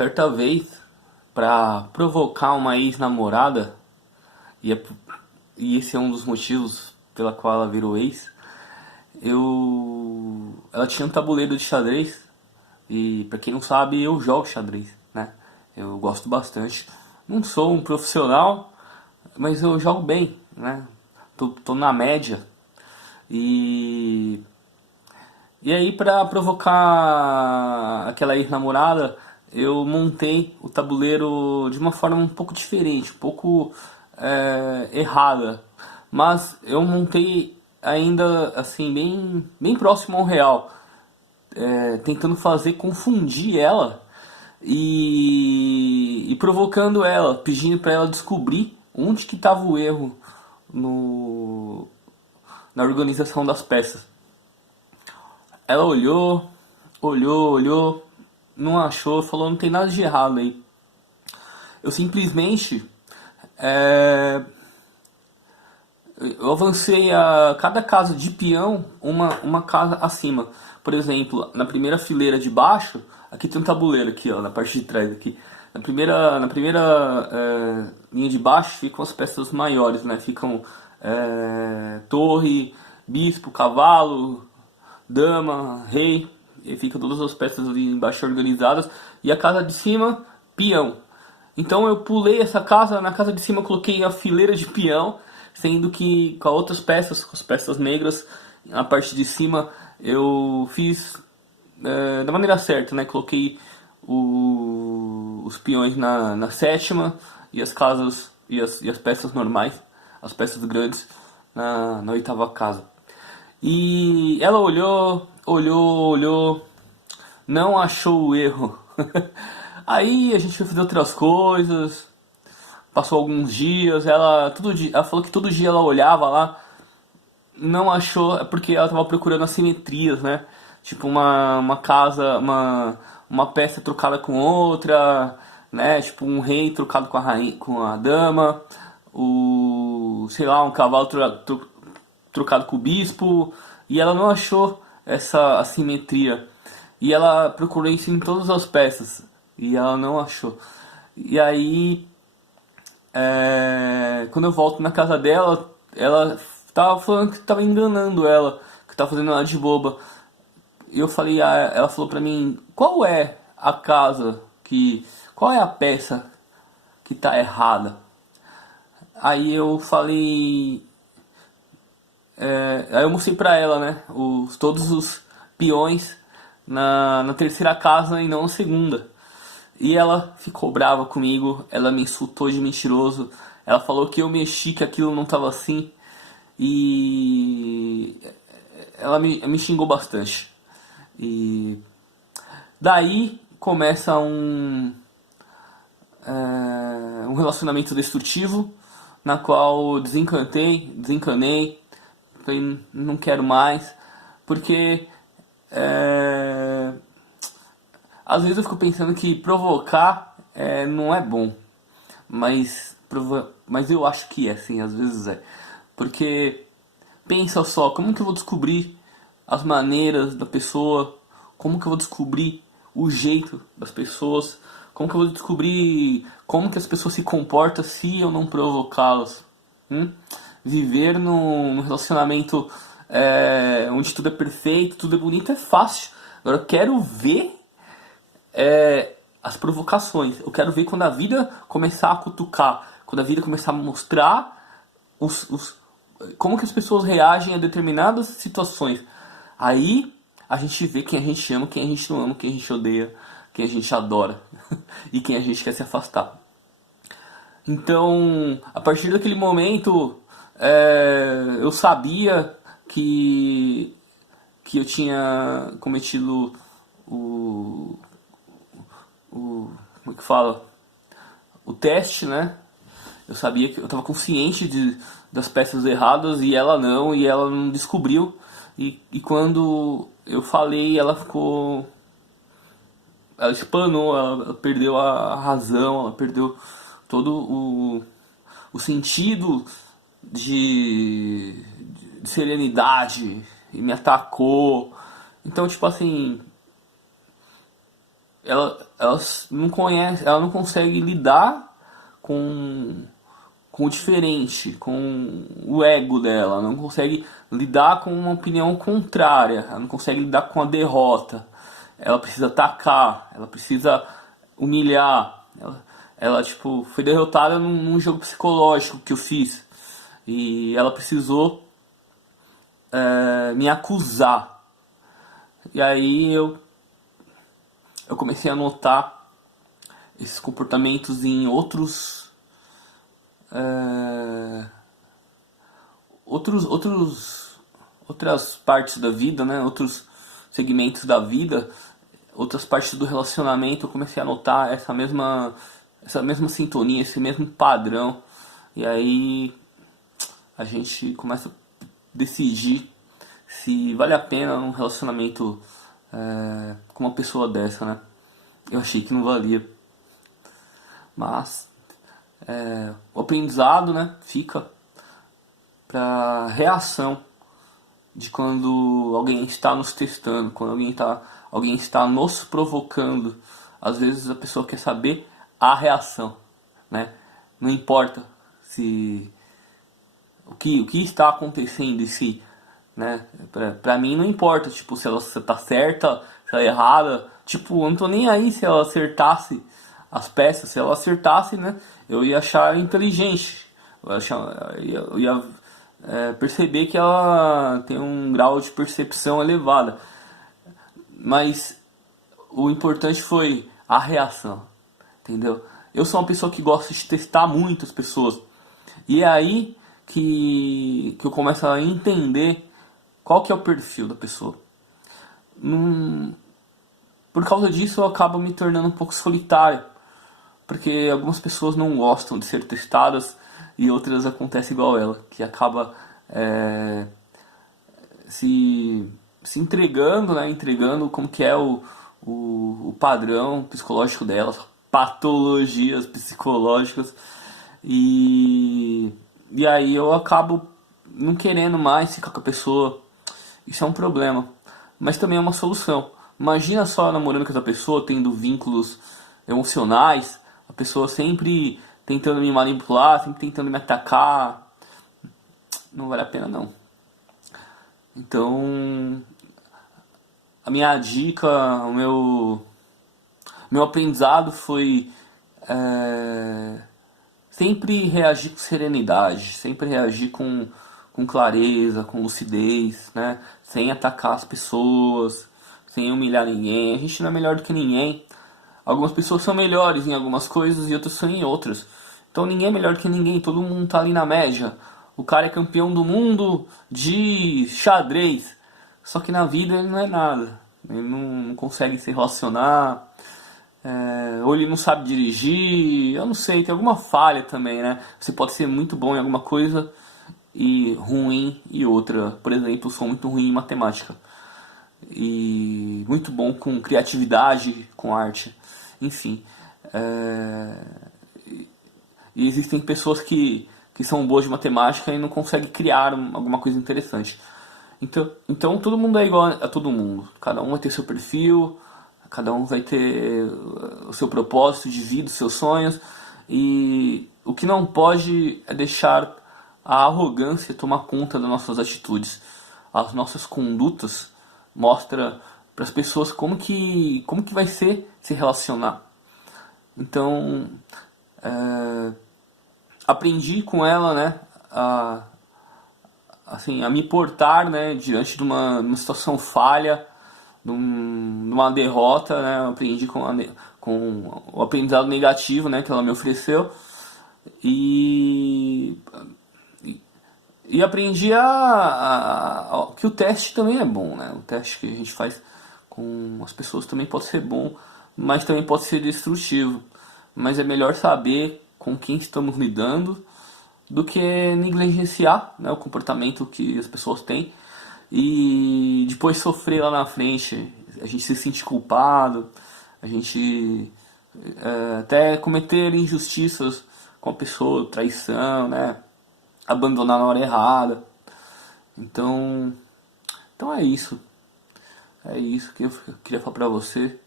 Certa vez, pra provocar uma ex-namorada, e, e esse é um dos motivos pela qual ela virou ex, ela tinha um tabuleiro de xadrez, e pra quem não sabe, eu jogo xadrez, né? Eu gosto bastante. Não sou um profissional, mas eu jogo bem, né? Tô na média. E E aí, pra provocar aquela ex-namorada, eu montei o tabuleiro de uma forma um pouco diferente, um pouco errada. Mas eu montei ainda assim, bem próximo ao real, tentando fazer confundir ela e provocando ela, pedindo para ela descobrir onde que estava o erro no, na organização das peças. Ela olhou, não achou, falou não tem nada de errado aí. Eu simplesmente é, eu avancei a cada casa de peão uma casa acima. Por exemplo, na primeira fileira de baixo, aqui tem um tabuleiro aqui, ó, na parte de trás aqui. Na primeira linha de baixo ficam as peças maiores, né? Ficam torre, bispo, cavalo, dama, rei, e fica todas as peças ali embaixo organizadas, e a casa de cima, peão. Então eu pulei essa casa, na casa de cima eu coloquei a fileira de peão, sendo que com as outras peças, com as peças negras, na parte de cima eu fiz da maneira certa, né? Coloquei os peões na sétima e as casas e as peças normais, as peças grandes na oitava casa. E ela olhou, não achou o erro. Aí a gente foi fazer outras coisas, passou alguns dias, ela falou que todo dia ela olhava lá, não achou, é porque ela tava procurando assimetrias, né? Tipo uma casa, uma peça trocada com outra, né? Tipo um rei trocado com a rainha, com a dama, sei lá, um cavalo trocado com o bispo, e ela não achou essa assimetria. E ela procurou isso em todas as peças, e ela não achou. E aí, quando eu volto na casa dela, ela tava falando que tava enganando ela, que tava fazendo ela de boba. E eu falei, ela falou pra mim, qual é a casa qual é a peça que tá errada? Aí eu falei, aí eu mostrei pra ela, né, todos os peões na terceira casa e não na segunda. E ela ficou brava comigo, ela me insultou de mentiroso, ela falou que eu mexi, que aquilo não tava assim, e ela me xingou bastante. E daí começa um relacionamento destrutivo, na qual eu desencanei, falei, não quero mais, porque às vezes eu fico pensando que provocar não é bom, mas eu acho que é, sim, às vezes é. Porque pensa só, como que eu vou descobrir as maneiras da pessoa? Como que eu vou descobrir o jeito das pessoas? Como que eu vou descobrir como que as pessoas se comportam se eu não provocá-las? Hum? Viver num relacionamento onde tudo é perfeito, tudo é bonito é fácil. Agora eu quero ver as provocações. Eu quero ver quando a vida começar a cutucar, quando a vida começar a mostrar como que as pessoas reagem a determinadas situações. Aí a gente vê quem a gente ama, quem a gente não ama, quem a gente odeia, quem a gente adora e quem a gente quer se afastar. Então, a partir daquele momento, eu sabia que eu tinha cometido o, como é que fala? O teste, né? Eu sabia que eu estava consciente das peças erradas e ela não descobriu. E quando eu falei, ela ficou. Ela espanou, ela perdeu a razão, ela perdeu todo o sentido de serenidade e me atacou. Então, tipo assim, ela não conhece, ela não consegue lidar com, com o diferente, com o ego dela, ela não consegue lidar com uma opinião contrária, ela não consegue lidar com a derrota. Ela precisa atacar, ela precisa humilhar. Ela tipo, foi derrotada num jogo psicológico que eu fiz. E ela precisou me acusar. E aí eu comecei a notar esses comportamentos em outras partes da vida, né? Outros segmentos da vida, outras partes do relacionamento. Eu comecei a notar essa mesma sintonia, esse mesmo padrão. E aí a gente começa a decidir se vale a pena um relacionamento com uma pessoa dessa, né? Eu achei que não valia, mas o aprendizado, né, fica para reação de quando alguém está nos testando, quando alguém está nos provocando. Às vezes a pessoa quer saber a reação, né? Não importa se o que está acontecendo em si, né? Pra mim não importa, tipo, se ela tá certa, se ela é errada. Tipo, eu não tô nem aí se ela acertasse as peças. Se ela acertasse, né? Eu ia achar inteligente. Eu ia perceber que ela tem um grau de percepção elevada. Mas o importante foi a reação, entendeu? Eu sou uma pessoa que gosta de testar muitas pessoas. E é aí que eu começo a entender qual que é o perfil da pessoa. Por causa disso eu acabo me tornando um pouco solitário, porque algumas pessoas não gostam de ser testadas e outras acontece igual ela, que acaba é, se entregando, né, entregando como que é o padrão psicológico delas, patologias psicológicas, e, e aí eu acabo não querendo mais ficar com a pessoa. Isso é um problema, mas também é uma solução. Imagina só namorando com essa pessoa, tendo vínculos emocionais, a pessoa sempre tentando me manipular, sempre tentando me atacar. Não vale a pena não. Então, a minha dica, meu aprendizado foi sempre reagir com serenidade, sempre reagir com clareza, com lucidez, né? Sem atacar as pessoas, sem humilhar ninguém. A gente não é melhor do que ninguém. Algumas pessoas são melhores em algumas coisas e outras são em outras. Então ninguém é melhor do que ninguém, todo mundo tá ali na média. O cara é campeão do mundo de xadrez. Só que na vida ele não é nada. Ele não consegue se relacionar, ou ele não sabe dirigir, eu não sei, tem alguma falha também, né? Você pode ser muito bom em alguma coisa e ruim em outra. Por exemplo, eu sou muito ruim em matemática e muito bom com criatividade, com arte, enfim. E existem pessoas que são boas de matemática e não conseguem criar alguma coisa interessante. Então todo mundo é igual a todo mundo. Cada um vai ter seu perfil, cada um vai ter o seu propósito de vida, os seus sonhos. E o que não pode é deixar a arrogância tomar conta das nossas atitudes. As nossas condutas mostram para as pessoas como que vai ser se relacionar. Então, aprendi com ela, né, assim, a me portar, né, diante de uma situação falha, de uma derrota, né, eu aprendi com o aprendizado negativo, né, que ela me ofereceu, e, e aprendi que o teste também é bom, né, o teste que a gente faz com as pessoas também pode ser bom, mas também pode ser destrutivo, mas é melhor saber com quem estamos lidando do que negligenciar, né, o comportamento que as pessoas têm e depois sofrer lá na frente, a gente se sentir culpado, a gente até cometer injustiças com a pessoa, traição, né, abandonar na hora errada. Então, então é isso que eu queria falar pra você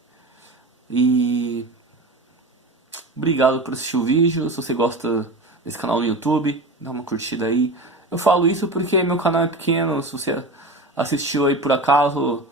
E obrigado por assistir o vídeo. Se você gosta desse canal no YouTube, dá uma curtida aí. Eu falo isso porque meu canal é pequeno. Se você assistiu aí por acaso,